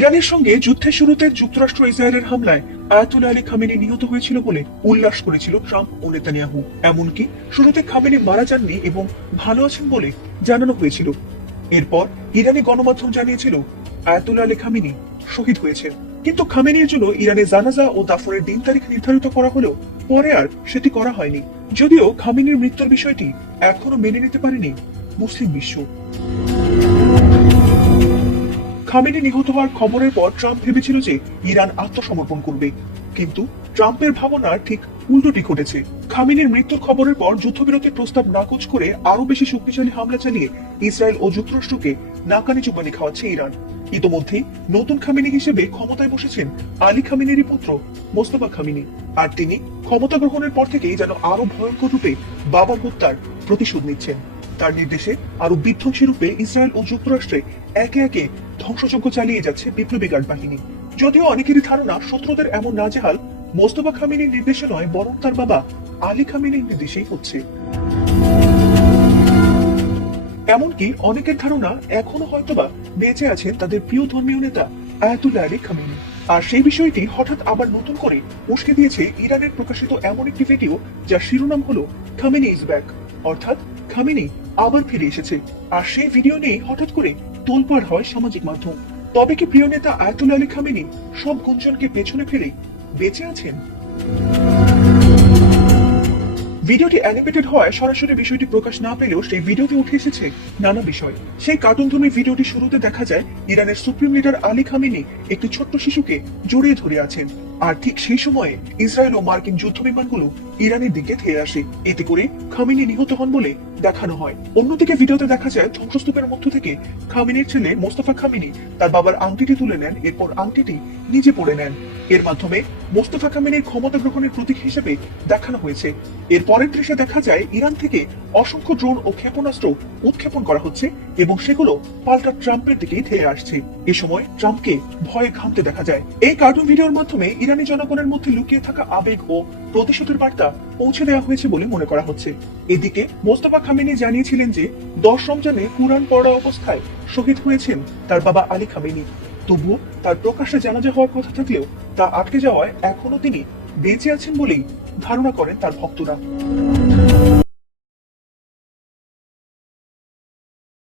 ইরানের সঙ্গে যুদ্ধের শুরুতে যুক্তরাষ্ট্র ইসরায়েলের হামলায় আয়াতুল্লাহ আলী খামেনি নিহত হয়েছিল বলে উল্লাস করেছিল ট্রাম্প ও নেতানিয়াহু। এমনকি শুরুতে খামেনি মারা যাননি এবং ভালো আছেন বলে জানানো হয়েছিল। এরপর ইরানি গণমাধ্যম জানিয়েছিল আয়াতুল্লাহ আলী খামেনি শহীদ হয়েছেন। কিন্তু খামেনির জন্য ইরানে জানাজা ও দাফনের দিন তারিখ নির্ধারিত করা হলেও পরে আর সেটি করা হয়নি। যদিও খামেনির মৃত্যুর বিষয়টি এখনো মেনে নিতে পারেনি মুসলিম বিশ্ব। খামেনি নিহত হওয়ার খবরের পর ট্রাম্প ভেবেছিল যে ইরান আত্মসমর্পণ করবে, কিন্তু ট্রাম্পের ভাবনার ঠিক উল্টোটি ঘটেছে। খামেনির মৃত্যুর খবরের পর যুদ্ধবিরতির প্রস্তাব নাকচ করে আরো বেশি শক্তিশালী হামলা চালিয়ে ইসরায়েল ও যুক্তরাষ্ট্রকে নাকানি চুবানি খাওয়াচ্ছে ইরান। ইতোমধ্যে নতুন খামেনি হিসেবে ক্ষমতায় বসেছেন আলী খামেনির পুত্র মোস্তফা খামেনি, আর তিনি ক্ষমতা গ্রহণের পর থেকেই যেন আরো ভয়ঙ্কর রূপে বাবার হত্যার প্রতিশোধ নিচ্ছেন। তার নির্দেশে আরো বিধ্বংসী রূপে ইসরায়েল ও যুক্তরাষ্ট্রে একে একে ধ্বংসযজ্ঞ চালিয়ে যাচ্ছে বিপ্লবী গার্ড বাহিনী। যদিও অনেকেরই ধারণা শত্রুদের এমন নাজেহাল মোস্তফা খামেনির নির্দেশে নয়, বরং তার বাবা আলী খামেনির নির্দেশেই হচ্ছে। এমনকি অনেকের ধারণা এখনো হয়তোবা বেঁচে আছেন তাদের প্রিয় ধর্মীয় নেতা আয়াতুল্লাহ আলী খামেনি। আর সেই বিষয়টি হঠাৎ আবার নতুন করে উস্কে দিয়েছে ইরানের প্রকাশিত এমন একটি ভিডিও যার শিরোনাম হলো খামেনি ইজ ব্যাক, অর্থাৎ খামেনি আবার ফিরে এসেছে। আর সেই ভিডিও নিয়ে হঠাৎ করে তোলপাড় হয় সামাজিক মাধ্যম। তবে কি প্রিয় নেতা আয়াতুল্লাহ আলী খামেনি সব গুঞ্জনকে পেছনে ফেলে বেঁচে আছেন? ভিডিওটি অ্যানিমেটেড হয় সরাসরি বিষয়টি প্রকাশ না পেলেও সেই ভিডিওতে উঠে এসেছে নানা বিষয়। সেই কার্টুনধর্মী ভিডিওটি শুরুতে দেখা যায় ইরানের সুপ্রিম লিডার আলী খামেনি একটি ছোট্ট শিশুকে জড়িয়ে ধরে আছেন, আর ঠিক সেই সময়ে ইসরায়েল ও মার্কিন যুদ্ধ বিমানগুলো ইরানের দিকে ধেয়ে আসে। এতে করে খামেনি নিহত হন বলে দেখানো হয়। অন্যদিকে ভিডিওতে দেখা যায় ধ্বংসস্তূপের মধ্য থেকে খামেনির ছেলে মোস্তফা খামেনি তার বাবার আংটিটি তুলে নেন, এরপর আংটিটি নিজে পড়ে নেন। এর মাধ্যমে মোস্তফা খামেনির ক্ষমতা গ্রহণের প্রতীক হিসেবে দেখানো হয়েছে। এর পরের দৃশ্যে দেখা যায় ইরান থেকে অসংখ্য ড্রোন ও ক্ষেপণাস্ত্র উৎক্ষেপণ করা হচ্ছে এবং সেগুলো পাল্টা ট্রাম্পের দিকেই ধেয়ে আসছে। এ সময় ট্রাম্পকে ভয়ে ঘামতে দেখা যায়। এই কার্টুন ভিডিওর মাধ্যমে ইরানি জনগণের মধ্যে লুকিয়ে থাকা আবেগ ও প্রতিশোধের বার্তা পৌঁছে দেওয়া হয়েছে বলে মনে করা হচ্ছে। এদিকে মোস্তফা খামেনি জানিয়েছিলেন যে 10 রমজানে কুরআন পড়া অবস্থায় শহীদ হয়েছেন তার বাবা আলী খামেনি। তবুও তার প্রকাশ্যে জানাজা হওয়ার কথা থাকলেও তা আটকে যাওয়ায় এখনো তিনি বেঁচে আছেন বলেই ধারণা করেন তার ভক্তরা।